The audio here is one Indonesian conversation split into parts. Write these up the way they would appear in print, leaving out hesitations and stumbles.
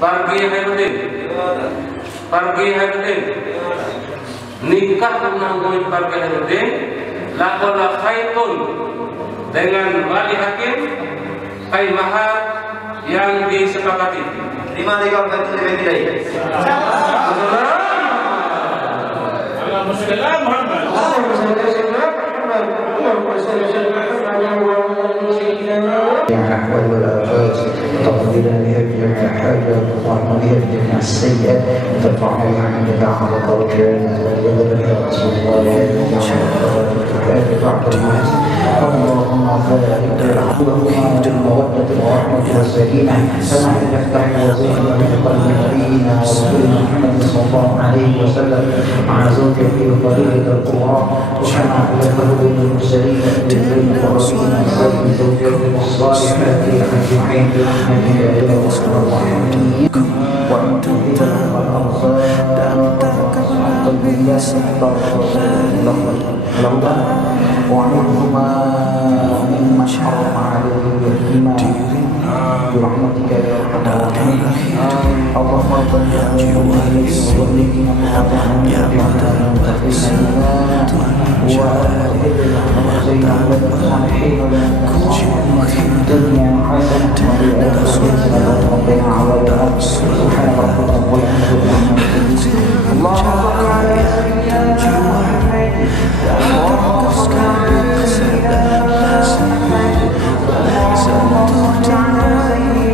Pergi hai penting. Pergi hai penting. Nikah menanggung pergi hai penting. Lakola khaitun dengan wali hakim kai mahar yang disepakati. Lima legal khaitun lebih tidak. الأحوال والآفات تقضينا بها جميع الحاجات وترفعنا بها جميع السيئات وترفعنا عندك على درجات وتبلغ بها رسول الله بعد الموت اللهم بارك لنا بالمودة والرحمة والسكينة كما تفتح وزينا من قلب نبينا ورسولنا محمد صلى الله عليه وسلم مع زوجه وطريقة القرآن وكما ألفه بين المرسلين بين الرسولين وسائر زوجاته الصالحات أجمعين برحمتك يا أرحم الراحمين وأنت الأنصار وعنهما مما حرم عليهما برحمتك يا أرحم الراحمين اللهم ربنا آتنا وذريتنا قرة أعين واجعلنا وأدخلنا الصالحين في الدنيا حسنة وفي الآخرة حسنة وقنا عذاب النار سبحان ربك رب العزة عما يصفون اللهم صل على سيدنا محمد اللهم صل على سيدنا محمد اللهم صل على سيدنا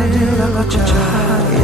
Hadirlah kau cahaya